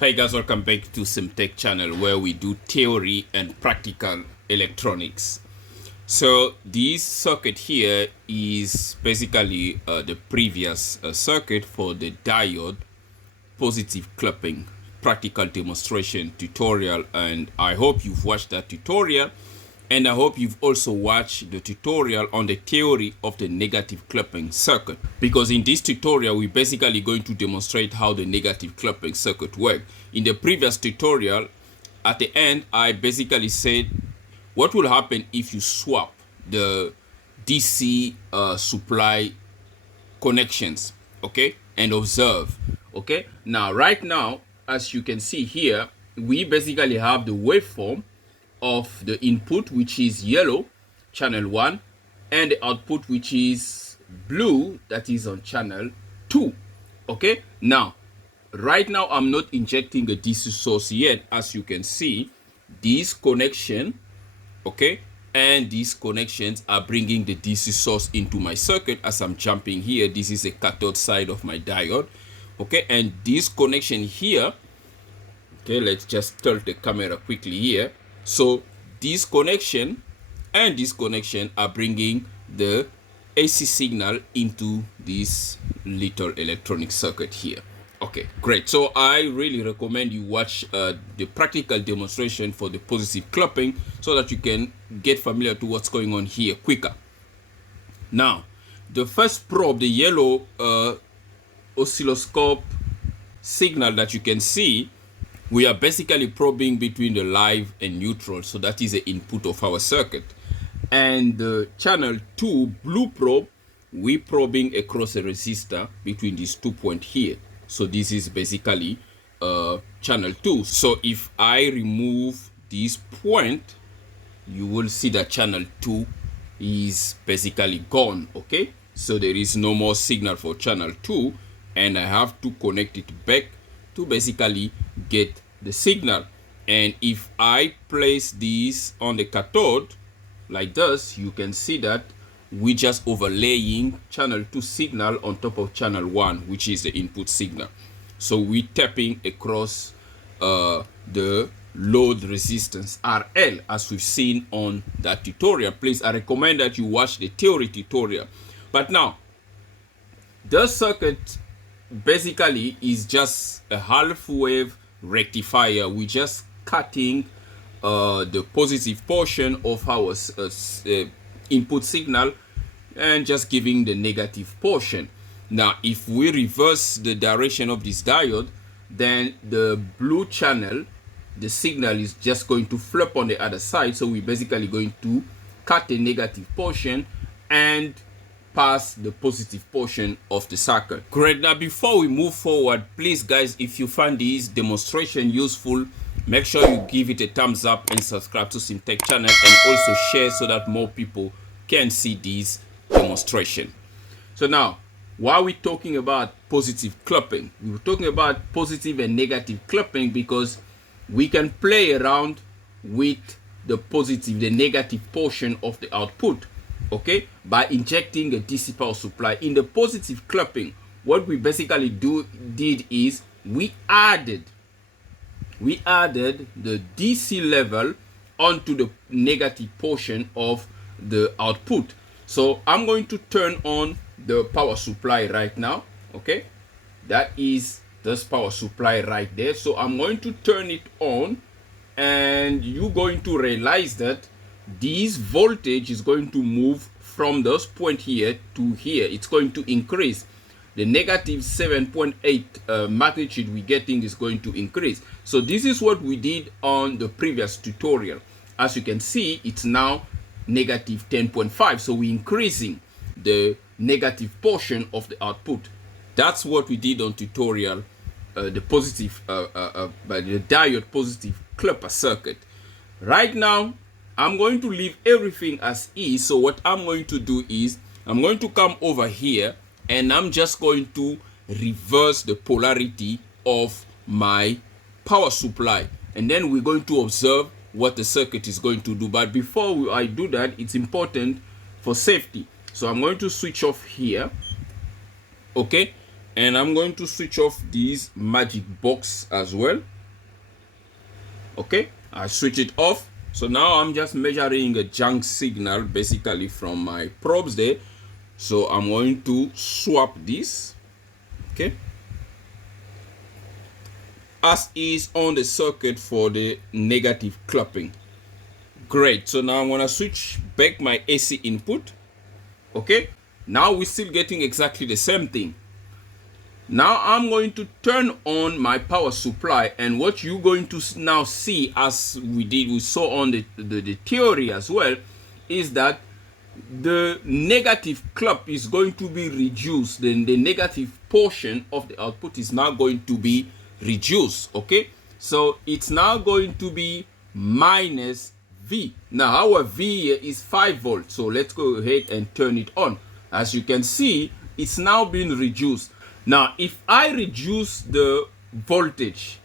Hey guys, welcome back to CMTEQ channel where we do theory and practical electronics. So this circuit here is basically the previous circuit for the diode positive clipping practical demonstration tutorial, and I hope you've watched that tutorial, and I hope you've also watched the tutorial on the theory of the negative clipping circuit, because in this tutorial we're basically going to demonstrate how the negative clipping circuit works. In the previous tutorial, at the end, I basically said what will happen if you swap the DC supply connections, okay, and observe. Okay, now right now, as you can see here, we basically have the waveform of the input, which is yellow, channel 1, and the output, which is blue, that is on channel 2. Okay, now right now I'm not injecting a DC source yet. As you can see, this connection, okay, and these connections are bringing the DC source into my circuit. As I'm jumping here, this is a cathode side of my diode, okay, and this connection here, okay, let's just tilt the camera quickly here. So this connection and this connection are bringing the AC signal into this little electronic circuit here. Okay, great. So I really recommend you watch the practical demonstration for the positive clipping so that you can get familiar to what's going on here quicker. Now, the first probe, the yellow oscilloscope signal that you can see, we are basically probing between the live and neutral. So that is the input of our circuit. And the channel 2 blue probe, we probing across a resistor between these 2 points here. So this is basically channel 2. So if I remove this point, you will see that channel 2 is basically gone, okay? So there is no more signal for channel 2, and I have to connect it back to basically get the signal. And if I place this on the cathode like this, you can see that we just overlaying channel 2 signal on top of channel 1, which is the input signal. So we tapping across the load resistance RL, as we've seen on that tutorial. Please, I recommend that you watch the theory tutorial. But now, the circuit basically is just a half wave rectifier. We just cutting the positive portion of our input signal and just giving the negative portion. Now if we reverse the direction of this diode, then the blue channel, the signal is just going to flip on the other side. So we're basically going to cut the negative portion and pass the positive portion of the circuit. Great. Now before we move forward, please guys, if you find this demonstration useful, make sure you give it a thumbs up and subscribe to CMTEQ channel, and also share so that more people can see this demonstration. So now, why are we talking about positive clipping? We were talking about positive and negative clipping because we can play around with the positive, the negative portion of the output, okay, by injecting a DC power supply. In the positive clipping, what we basically did is we added the DC level onto the negative portion of the output. So I'm going to turn on the power supply right now, okay? That is this power supply right there. So I'm going to turn it on, and you're going to realize that this voltage is going to move from this point here to here. It's going to increase. The negative 7.8 magnitude we're getting is going to increase. So this is what we did on the previous tutorial. As you can see, it's now negative 10.5. So we're increasing the negative portion of the output. That's what we did on tutorial, the positive, by the diode positive clipper circuit. Right now, I'm going to leave everything as is. So what I'm going to do is I'm going to come over here, and I'm just going to reverse the polarity of my power supply, and then we're going to observe what the circuit is going to do. But before I do that, it's important for safety. So I'm going to switch off here, okay, And I'm going to switch off this magic box as well. Okay, I switch it off. So now I'm just measuring a junk signal basically from my probes there. So I'm going to swap this. Okay, as is on the circuit for the negative clipping. Great. So now I'm going to switch back my AC input. Okay, now we're still getting exactly the same thing. Now I'm going to turn on my power supply, and what you're going to now see, as we saw on the theory as well, is that the negative clip is going to be reduced. Then the negative portion of the output is now going to be reduced. Okay, so it's now going to be minus V. Now our V here is 5 volts, so let's go ahead and turn it on. As you can see, it's now been reduced. Now, if I reduce the voltage,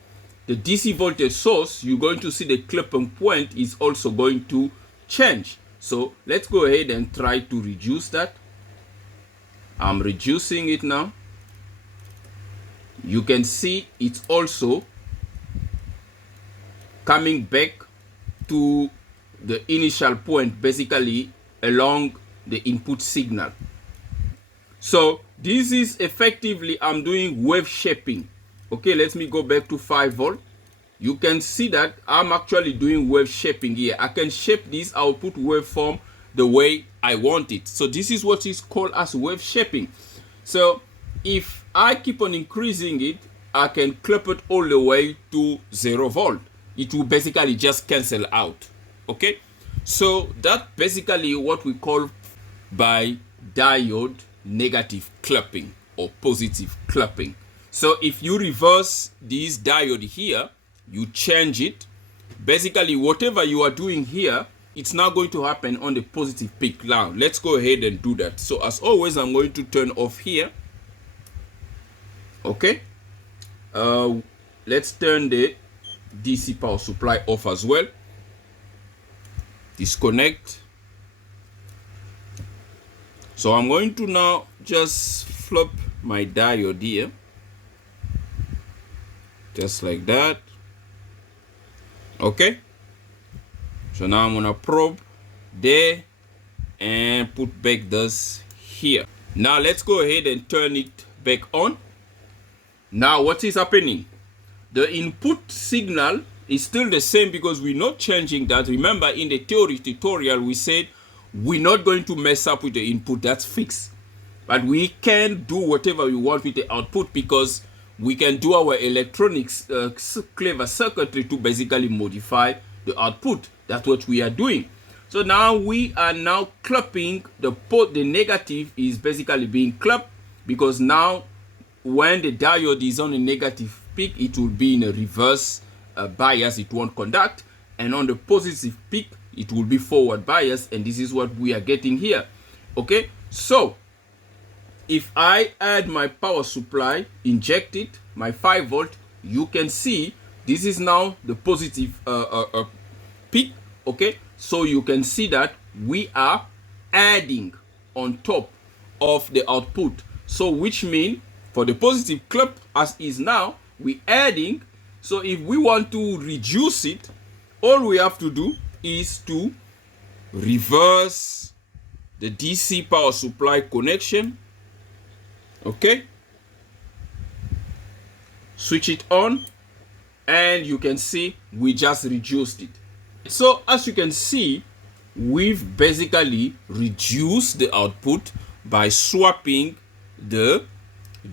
the DC voltage source, you're going to see the clipping point is also going to change. So let's go ahead and try to reduce that. I'm reducing it now. You can see it's also coming back to the initial point, basically along the input signal. So this is effectively, I'm doing wave shaping. Okay, let me go back to 5 volt. You can see that I'm actually doing wave shaping here. I can shape this output waveform the way I want it. So this is what is called as wave shaping. So if I keep on increasing it, I can clip it all the way to 0 volt. It will basically just cancel out. Okay, so that's basically what we call by diode negative clipping or positive clipping. So if you reverse this diode here, you change it, basically whatever you are doing here, it's now going to happen on the positive peak. Now let's go ahead and do that. So as always, I'm going to turn off here. Okay, let's turn the DC power supply off as well. Disconnect. So I'm going to now just flip my diode here, just like that. Okay, so now I'm gonna probe there and put back this here. Now let's go ahead and turn it back on. Now what is happening? The input signal is still the same because we're not changing that. Remember, in the theory tutorial we said we're not going to mess up with the input, that's fixed. But we can do whatever we want with the output because we can do our electronics clever circuitry to basically modify the output. That's what we are doing. So now we are now clipping the port. The negative is basically being clipped because now when the diode is on a negative peak, it will be in a reverse bias, it won't conduct, and on the positive peak it will be forward bias, and this is what we are getting here. Okay, so if I add my power supply, inject it, my 5 volt, you can see this is now the positive peak. Okay, so you can see that we are adding on top of the output. So which means for the positive clip as is now, we're adding. So if we want to reduce it, all we have to do is to reverse the DC power supply connection. Okay, switch it on, and you can see we just reduced it. So as you can see, we've basically reduced the output by swapping the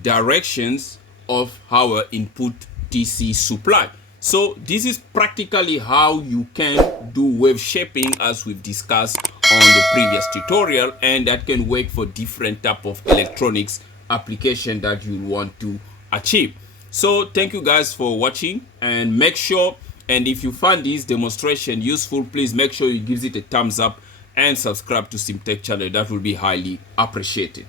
directions of our input DC supply. So this is practically how you can do wave shaping as we've discussed on the previous tutorial, and that can work for different type of electronics application that you want to achieve. So thank you guys for watching, and make sure, and if you find this demonstration useful, please make sure you give it a thumbs up and subscribe to CMTEQ channel. That will be highly appreciated.